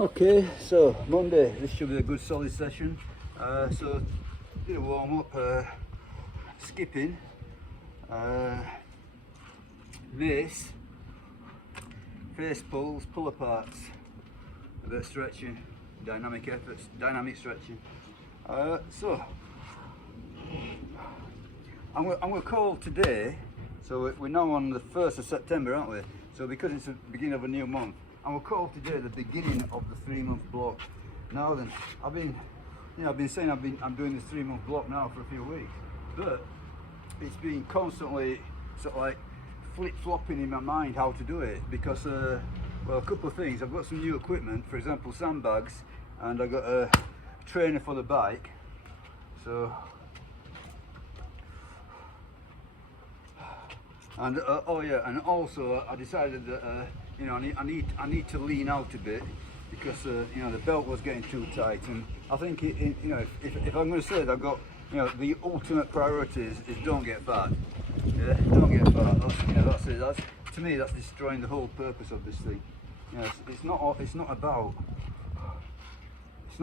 Okay, so Monday, this should be a good solid session. So did a warm up, skipping, mace, face pulls, pull aparts, a bit of stretching, dynamic efforts, dynamic stretching. So I'm going to call today, so we're now on the 1st of September, aren't we? So because it's the beginning of a new month, I'm going to call today the beginning of the 3-month block. Now then, I've been saying I'm doing this 3-month block now for a few weeks, but it's been constantly sort of like flip-flopping in my mind how to do it because, well, a couple of things. I've got some new equipment, for example, sandbags, and I've got a trainer for the bike. So, and oh yeah, and also I decided that you know, I need to lean out a bit because you know, the belt was getting too tight, and I think you know, if I'm going to say that I've got, you know, the ultimate priority is don't get fat. Yeah, don't get fat. That's, you know, that's it. That's, to me, that's destroying the whole purpose of this thing. You know, it's not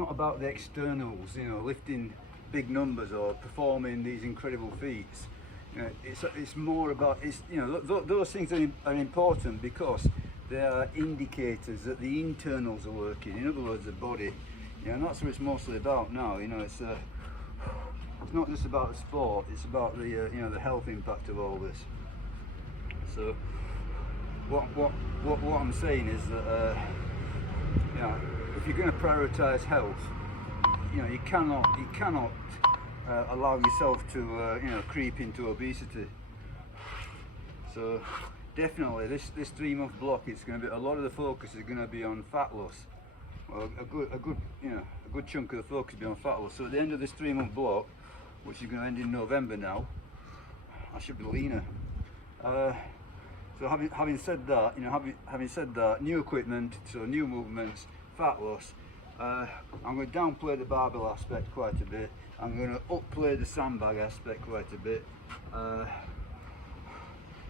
about the externals. You know, lifting big numbers or performing these incredible feats. You know, it's more about, you know, those things are important because they are indicators that the internals are working. In other words, the body. You know, and that's what it's mostly about now. You know, it's not just about the sport. It's about the you know, the health impact of all this. So what I'm saying is that you know, if you're going to prioritise health, you know, you cannot allow yourself to you know, creep into obesity. So definitely this 3-month block, it's going to be, a lot of the focus is going to be on fat loss. Well, a good you know, a good chunk of the focus will be on fat loss. So at the end of this 3-month block, which is going to end in November now, I should be leaner. So having said that, you know, having said that, new equipment, so new movements, fat loss. I'm going to downplay the barbell aspect quite a bit. I'm going to upplay the sandbag aspect quite a bit.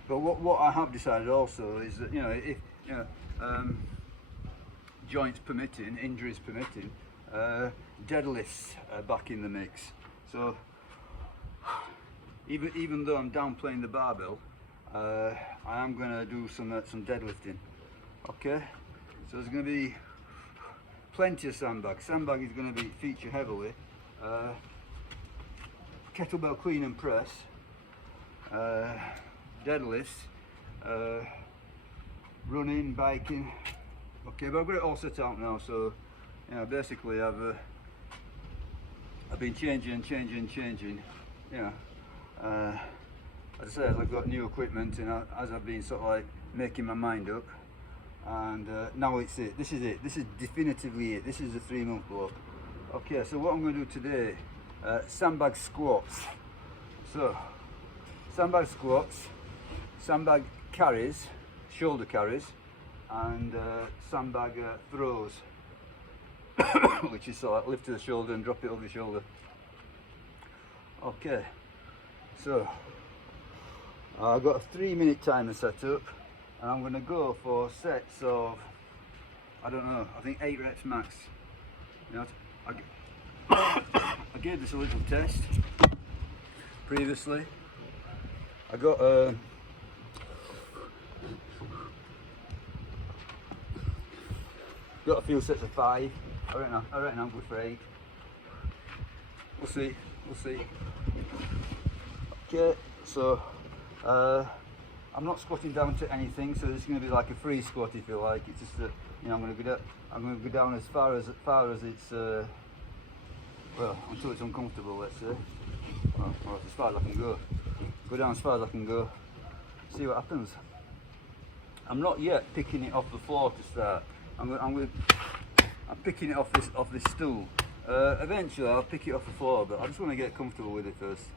But what I have decided also is that, you know, if you know, joints permitting, injuries permitting, deadlifts are back in the mix. So even though I'm downplaying the barbell, I am going to do some deadlifting. Okay, so there's going to be plenty of sandbag. Sandbag is going to be feature heavily. Kettlebell clean and press, deadlifts, running, biking. Okay, but I've got it all set out now. So, you know, basically I've been changing. You know, as I said, I've got new equipment, and as I've been sort of like making my mind up, and now it's it. This is it. This is definitively it. This is the 3-month block. Okay, so what I'm going to do today, sandbag squats. So, sandbag squats, sandbag carries, shoulder carries, and sandbag throws, which is sort of like lift to the shoulder and drop it over the shoulder. Okay, so I've got a 3-minute timer set up, and I'm going to go for sets of, I don't know, I think 8 reps max. You know, I gave this a little test previously. I got a few sets of 5. I reckon I'm good for 8. We'll see. Okay, so I'm not squatting down to anything, so this is going to be like a free squat if you like. It's just that, you know, I'm going to go down as far as it's well, until it's uncomfortable, let's say. Well, as far as I can go. Go down as far as I can go. See what happens. I'm not yet picking it off the floor to start. I'm picking it off this stool. Eventually I'll pick it off the floor, but I just want to get comfortable with it first.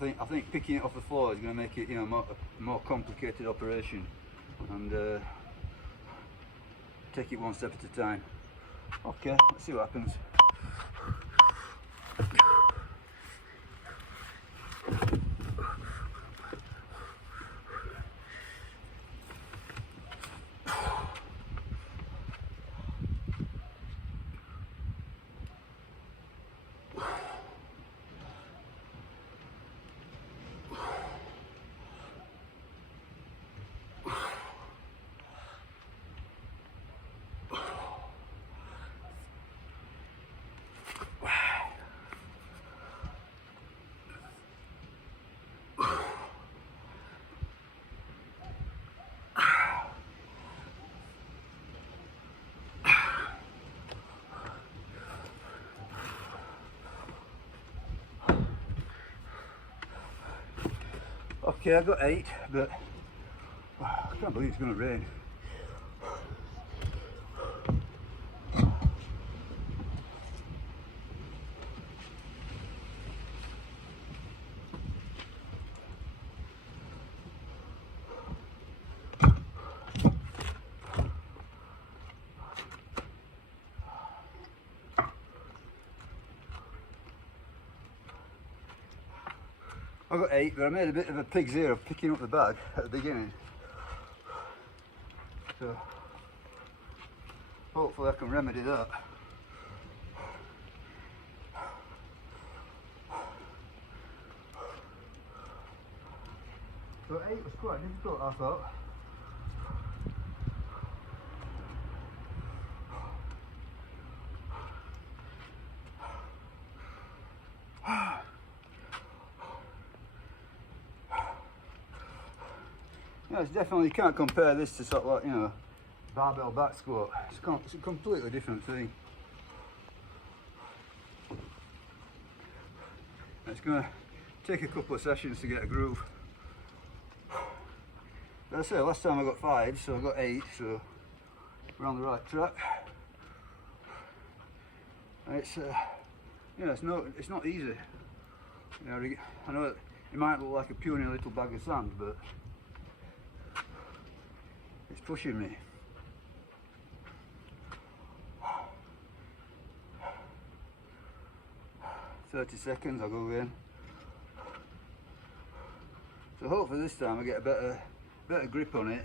I think picking it off the floor is going to make it, you know, a more complicated operation, and take it one step at a time. Okay, let's see what happens. Okay, I got 8, but I can't believe it's going to rain. I got 8, but I made a bit of a pig's ear of picking up the bag at the beginning. So hopefully I can remedy that. So 8 was quite difficult, I thought. Yeah, it's definitely, you can't compare this to sort of like, you know, barbell back squat. It's a completely different thing. It's going to take a couple of sessions to get a groove. But I say, last time I got 5, so I got 8, so we're on the right track. And it's, yeah, it's not easy. You know, I know it might look like a puny little bag of sand, but it's pushing me. "30 seconds, I'll go again." So hopefully this time I get a better grip on it.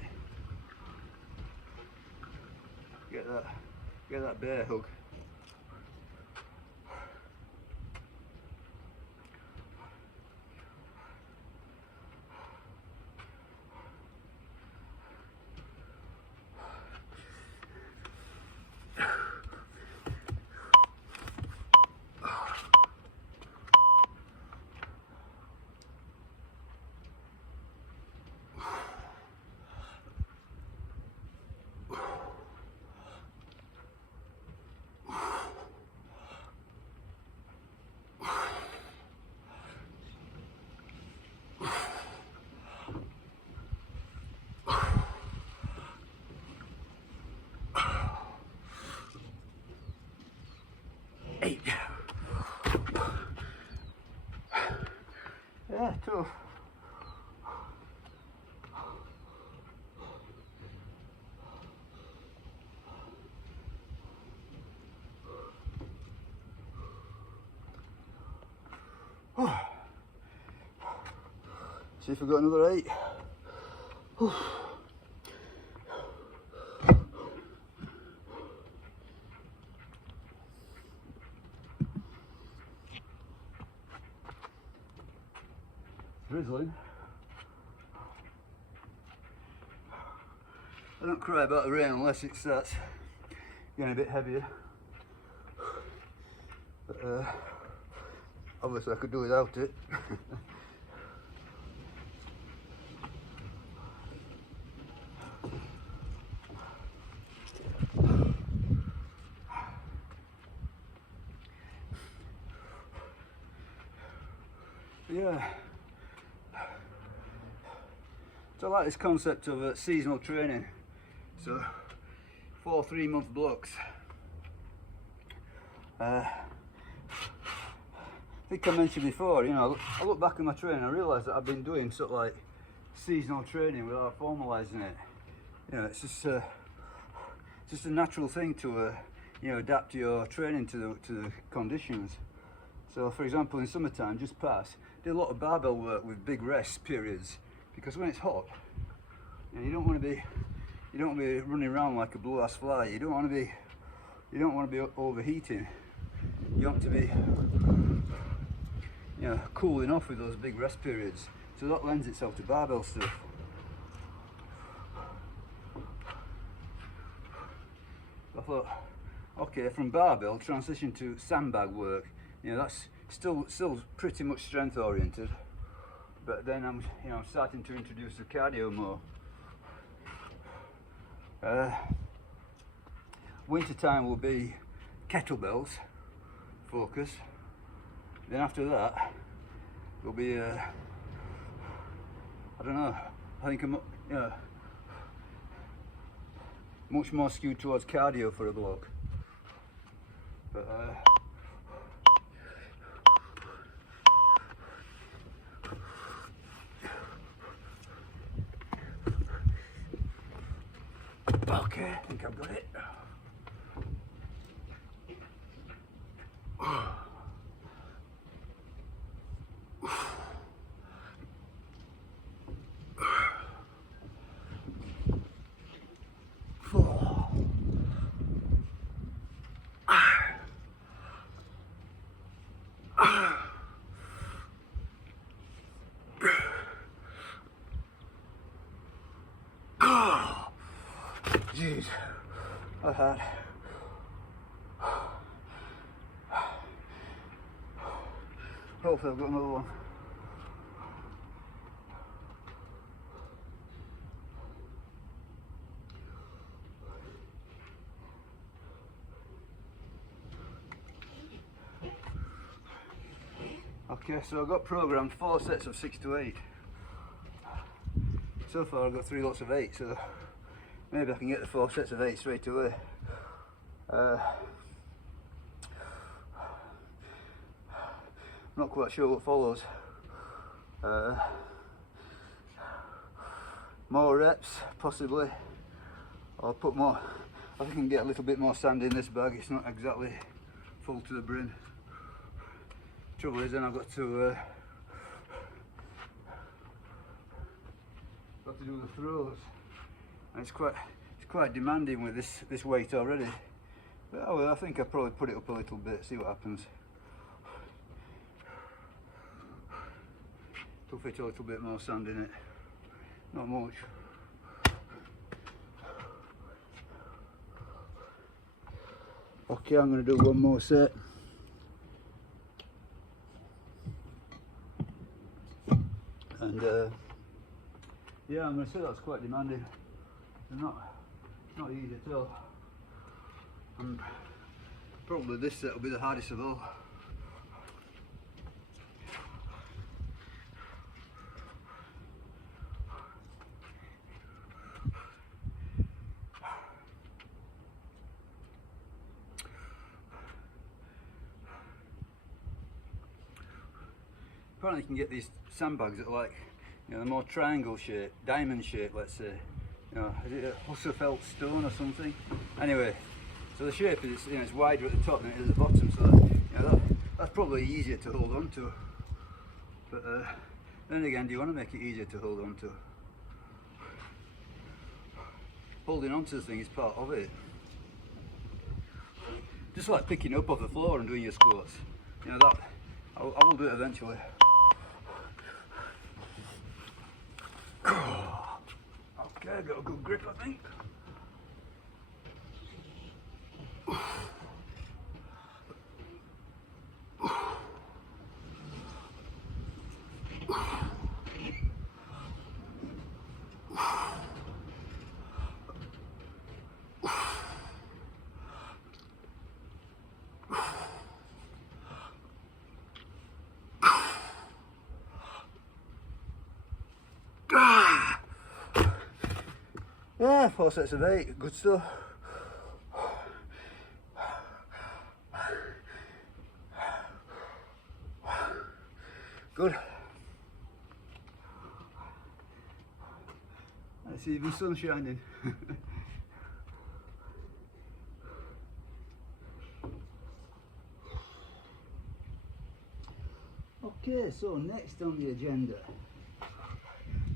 Get that bear hug. Yeah, tough. See if I got another 8. Drizzling. I don't cry about the rain unless it starts getting a bit heavier. But obviously I could do without it. Yeah. So I like this concept of seasonal training. So 4 3-month blocks. I think I mentioned before, you know, I look back at my training, I realise that I've been doing sort of like seasonal training without formalising it. You know, it's just a natural thing to you know, adapt your training to the conditions. So for example, in summertime, just past, did a lot of barbell work with big rest periods, because when it's hot, you know, you don't want to be running around like a blue ass fly. You don't want to be overheating. You want to be, you know, cooling off with those big rest periods. So that lends itself to barbell stuff. I thought, okay, from barbell transition to sandbag work. You know, that's still pretty much strength oriented, but then I'm starting to introduce the cardio more. Winter time will be kettlebells focus. Then after that there'll be I I don't know. I think I'm, you know, much more skewed towards cardio for a bloke. But okay, I think I've got it. Jeez, I've had hopefully I've got another one. Okay, so I've got programmed 4 sets of 6 to 8. So far I've got 3 lots of 8, so maybe I can get the 4 sets of 8 straight away. Not quite sure what follows. More reps, possibly. I'll put more. I think I can get a little bit more sand in this bag. It's not exactly full to the brim. Trouble is, then I've got to do the throws, and it's quite demanding with this weight already. But oh, well, I think I'll probably put it up a little bit, see what happens. To fit a little bit more sand in it, not much. Okay, I'm going to do one more set. And yeah, I'm going to say that's quite demanding. It's not easy at all. And probably this set will be the hardest of all. Apparently you can get these sandbags that are like, you know, the more triangle shape, diamond shape, let's say. You know, is it a Husserfeld stone or something? Anyway, so the shape is, you know, it's wider at the top than it is at the bottom, so that, you know, that's probably easier to hold on to. But then again, do you want to make it easier to hold on to? Holding on to the thing is part of it. Just like picking up off the floor and doing your squats. You know, that I will do it eventually. Okay, got a good grip, I think. Yeah, 4 sets of 8, good stuff. Good. I see the sun shining. Okay, so next on the agenda,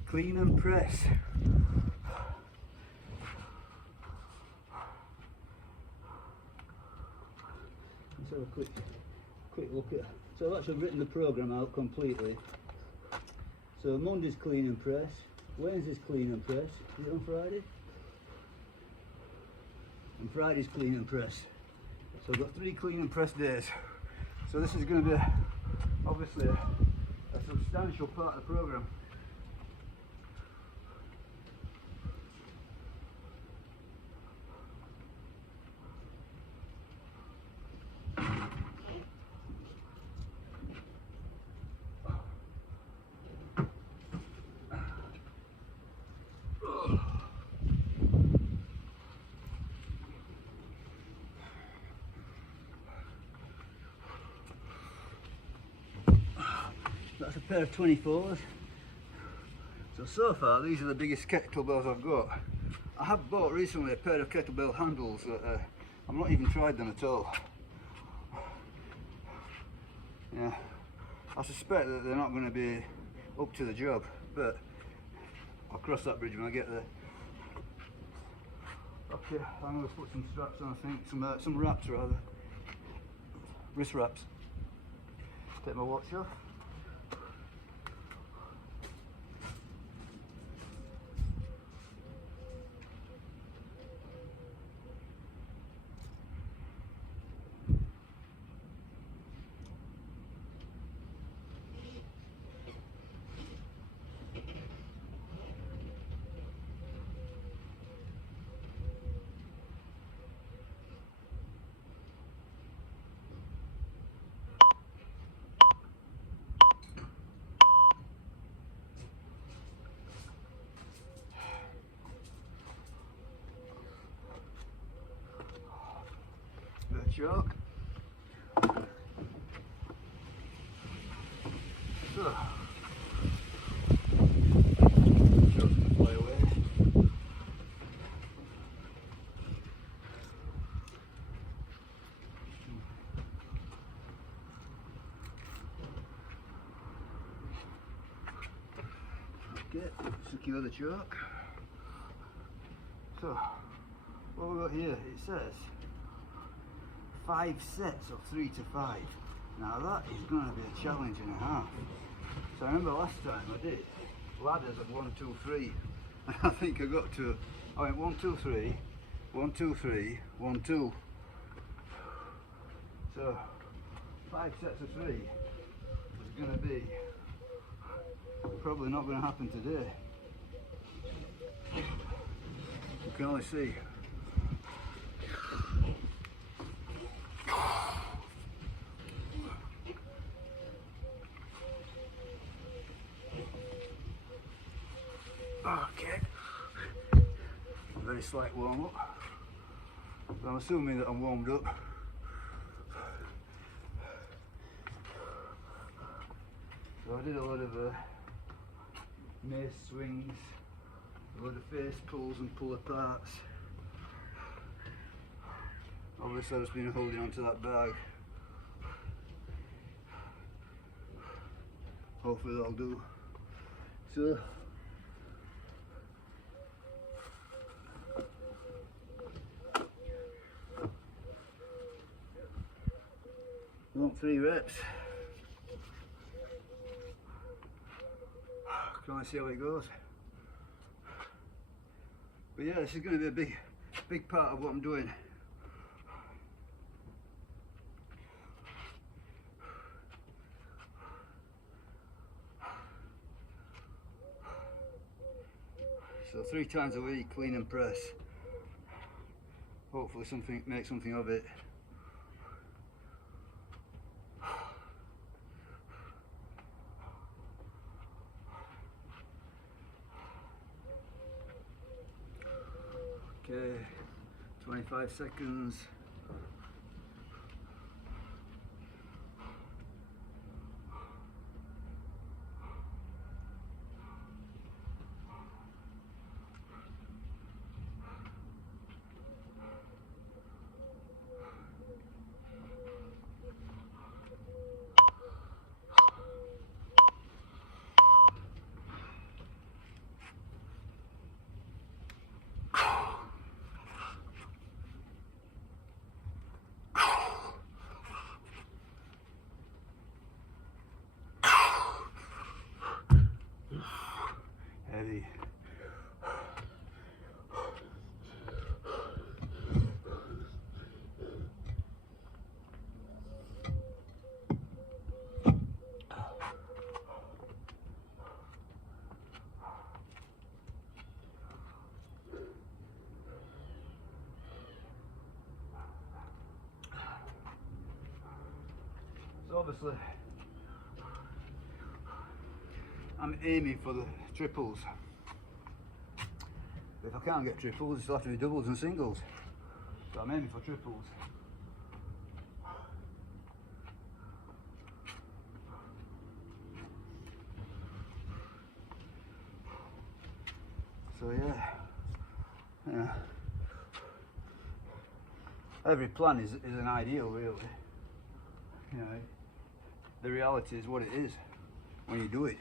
clean and press. Let's have a quick look at. So I've actually written the program out completely. So Monday's clean and press, Wednesday's clean and press. Is it on Friday? And Friday's clean and press. So I've got 3 clean and press days. So this is going to be obviously a substantial part of the program. That's a pair of 24s. So far these are the biggest kettlebells I've got. I have bought recently a pair of kettlebell handles that I've not even tried them at all. Yeah, I suspect that they're not going to be up to the job, but I'll cross that bridge when I get there. Okay, I'm going to put some straps on, I think, some wraps rather, wrist wraps. Take my watch off. Bit of chalk. So, chalk's gonna fly away. Okay, secure the chalk. So, what we've got here, it says 5 sets of 3 to 5. Now that is going to be a challenge and a half. So I remember last time I did ladders of 1, 2, 3, and I think I went 1, 2, 3, 1, 2, 3, 1, 2. So 5 sets of 3 is going to be probably not going to happen today. You can only see. Okay, a very slight warm up, but I'm assuming that I'm warmed up. So I did a lot of mace swings, a lot of face pulls and pull aparts. Obviously I've just been holding on to that bag. Hopefully that'll do. So we want 3 reps. Can only see how it goes. But yeah, this is going to be a big part of what I'm doing. So 3 times a week, clean and press. Hopefully make something of it. Okay, 25 seconds. Heavy. So obviously I'm aiming for the triples. If I can't get triples, it'll have to be doubles and singles. So I'm aiming for triples. So yeah. Every plan is an ideal, really. You know, the reality is what it is when you do it.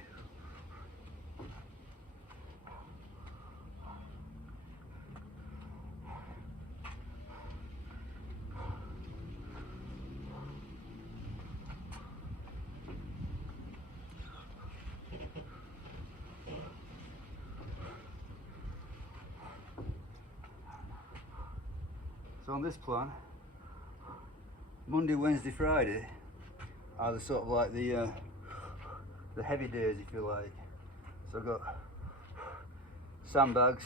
So on this plan, Monday, Wednesday, Friday are the sort of like the heavy days, if you like. So I've got sandbags,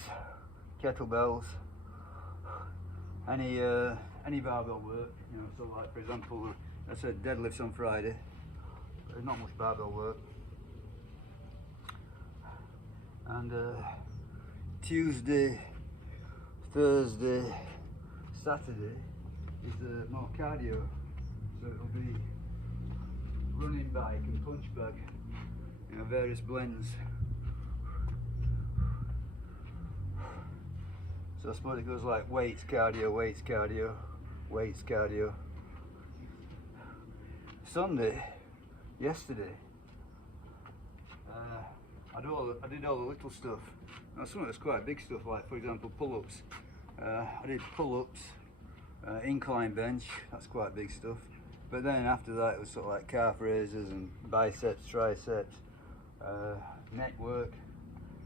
kettlebells, any barbell work. You know, so like for example, I said deadlifts on Friday. There's not much barbell work. And Tuesday, Thursday, Saturday is more cardio, so it'll be running bike and punch bag, you know, various blends. So I suppose it goes like weights, cardio, weights, cardio, weights, cardio. Sunday, yesterday, I did all the little stuff. Now some of it's quite big stuff, like for example pull-ups. I did pull-ups, incline bench, that's quite big stuff. But then after that it was sort of like calf raises and biceps, triceps, neck work,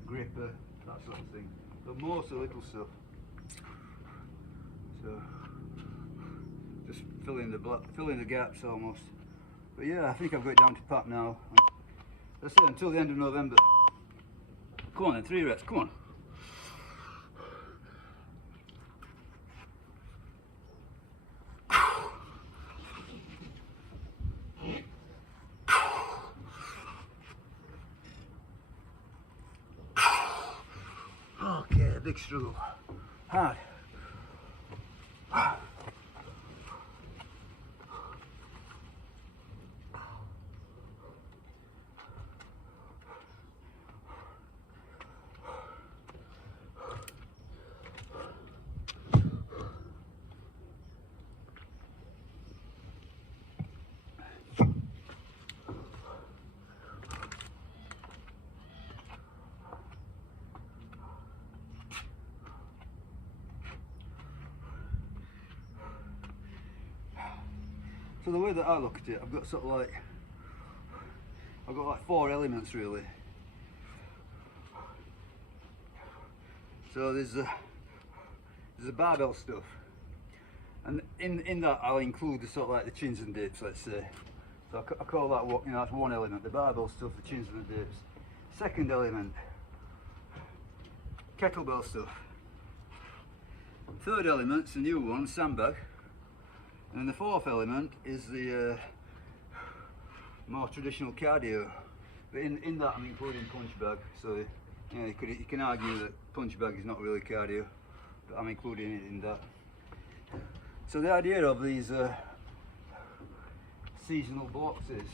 gripper, that sort of thing. But mostly little stuff. So just filling the gaps almost. But yeah, I think I've got it down to pat now. That's it until the end of November. Come on then, 3 reps, come on. Okay, big struggle. Hard. So the way that I look at it, I've got sort of like, I've got like 4 elements really. So there's the barbell stuff, and in that I'll include the sort of like the chins and dips, let's say. So I call that, you know, that's one element, the barbell stuff, the chins and the dips. Second element, kettlebell stuff. Third element's the new one, sandbag. And then the fourth element is the more traditional cardio. But in that I'm including punch bag. So you know, you can argue that punch bag is not really cardio, but I'm including it in that. So the idea of these seasonal blocks is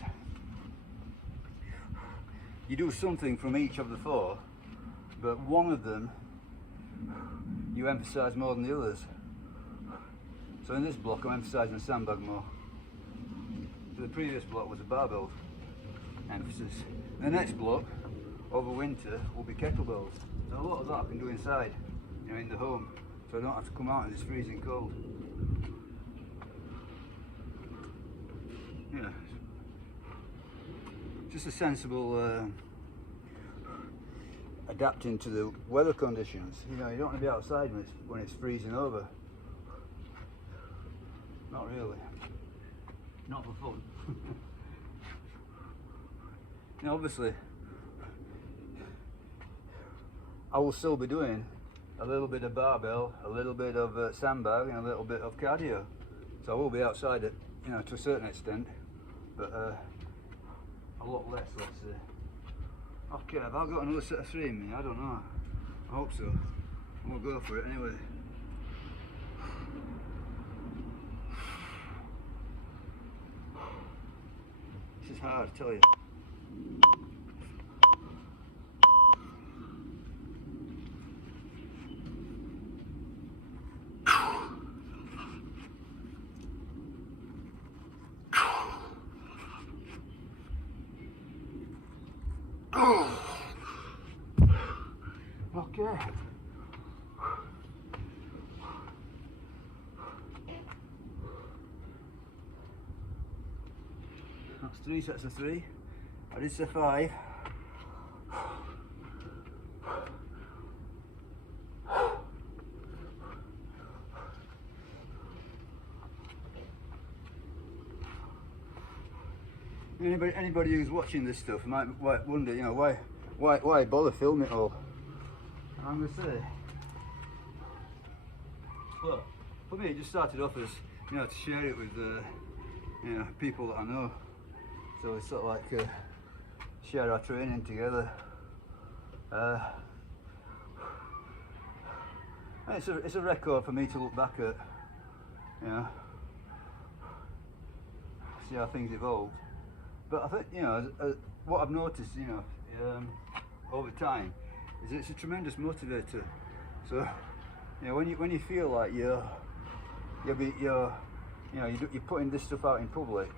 you do something from each of the 4, but one of them you emphasise more than the others. So in this block I'm emphasising the sandbag more. So the previous block was a barbell emphasis. The next block over winter will be kettlebells. So a lot of that I can do inside, you know, in the home, so I don't have to come out in this freezing cold. Yeah, just a sensible adapting to the weather conditions. You know, you don't want to be outside when it's freezing over. Not really. Not for fun. Now obviously I will still be doing a little bit of barbell, a little bit of sandbag and a little bit of cardio. So I will be outside it, you know, to a certain extent, but a lot less, let's say. Okay, have I got another set of 3 in me? I don't know. I hope so. I'm gonna go for it anyway. This is hard, I tell you. Okay. That's 3 sets of 3. I did say 5. Anybody who's watching this stuff might wonder, you know, why bother film it all? And I'm gonna say, well, for me it just started off as, you know, to share it with you know, people that I know. So it's sort of like share our training together. And it's a record for me to look back at, you know, see how things evolved. But I think, you know, what I've noticed, you know, over time, is it's a tremendous motivator. So, you know, when you feel like you're putting this stuff out in public,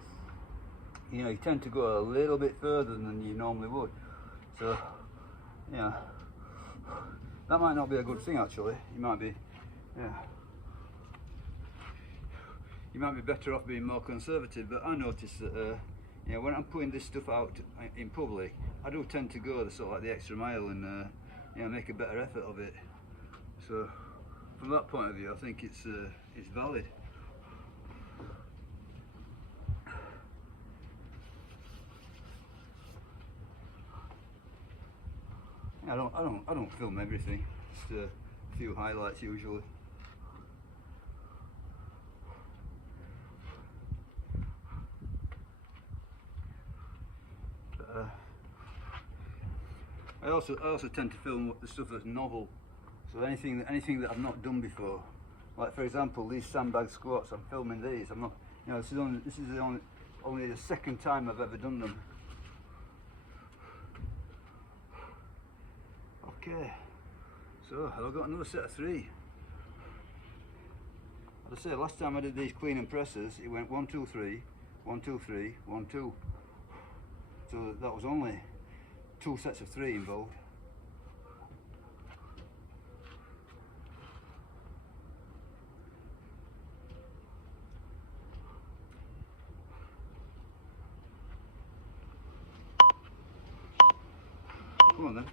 you know, you tend to go a little bit further than you normally would. So, you know, that might not be a good thing actually. You might be, yeah. You might be better off being more conservative. But I notice that, you know, when I'm putting this stuff out in public, I do tend to go the sort of like the extra mile and you know, make a better effort of it. So, from that point of view, I think it's valid. I don't film everything. Just a few highlights usually. But, I also tend to film the stuff that's novel. So anything that I've not done before. Like for example, these sandbag squats. I'm filming these. I'm not. You know, this is only the second time I've ever done them. Okay, so I've got another set of 3. As I say, last time I did these clean and presses, it went 1, 2, 3, 1, 2, 3, 1, 2. So that was only 2 sets of 3 involved. Come on then.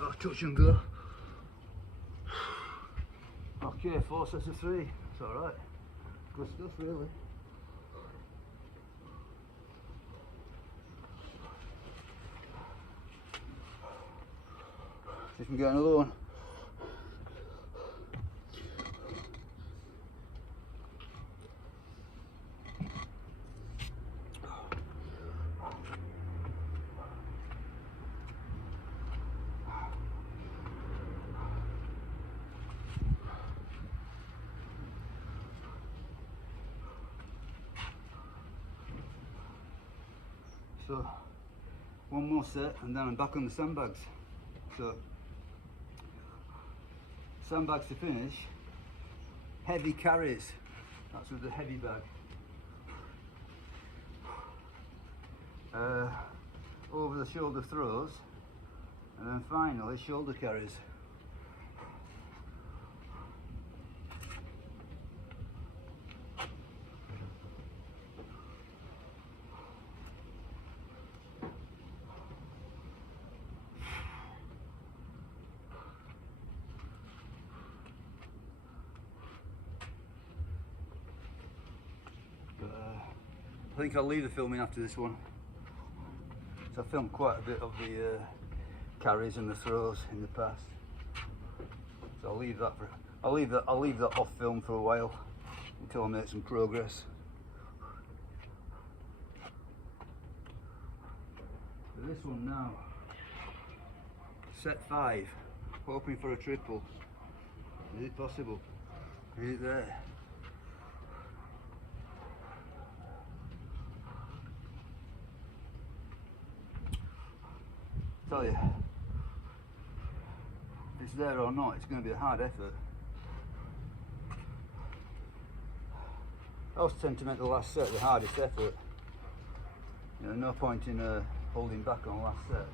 Oh, touch and go. Okay, 4 sets of 3. It's alright. Good stuff, really. See if we can get another one. So, one more set and then I'm back on the sandbags. So, sandbags to finish, heavy carries, that's with the heavy bag. Over the shoulder throws, and then finally shoulder carries. I think I'll leave the filming after this one. So I filmed quite a bit of the carries and the throws in the past. So I'll leave that off film for a while until I make some progress. For this one now, set 5, hoping for a triple. Is it possible? Is it there? tell you, if it's there or not, it's going to be a hard effort. I always tend to make the last set the hardest effort. You know, no point in holding back on the last set.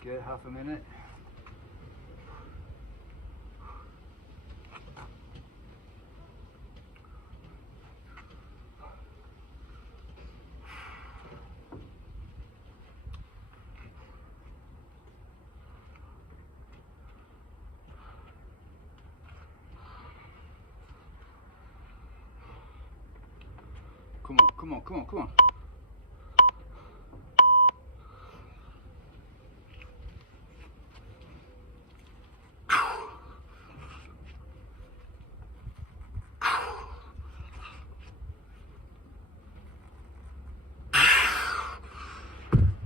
Okay, half a minute. Come on, come on, come on, come on.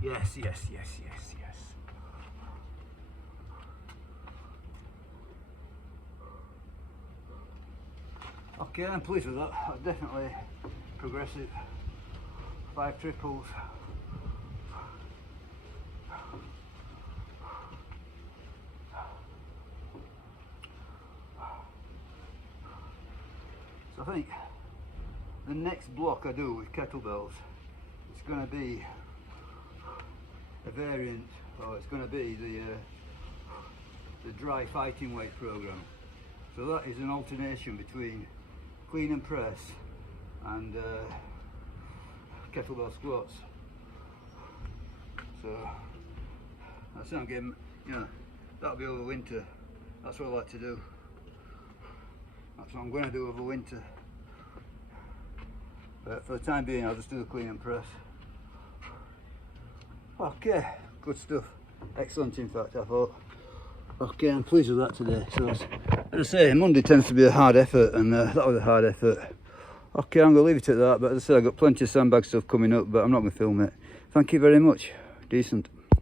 Yes, yes, yes, yes, yes. Okay, I'm pleased with that. That's definitely progressive. 5 triples. So I think the next block I do with kettlebells, it's going to be a variant, or it's going to be the dry fighting weight program. So that is an alternation between clean and press and kettlebell squats. So that's what I'm getting, you know, that'll be over winter. That's what I like to do. That's what I'm going to do over winter. But for the time being, I'll just do the clean and press. Okay, good stuff. Excellent, in fact, I thought. Okay, I'm pleased with that today. So, as I say, Monday tends to be a hard effort, and that was a hard effort. Okay, I'm going to leave it at that, but as I said, I've got plenty of sandbag stuff coming up, but I'm not going to film it. Thank you very much. Decent.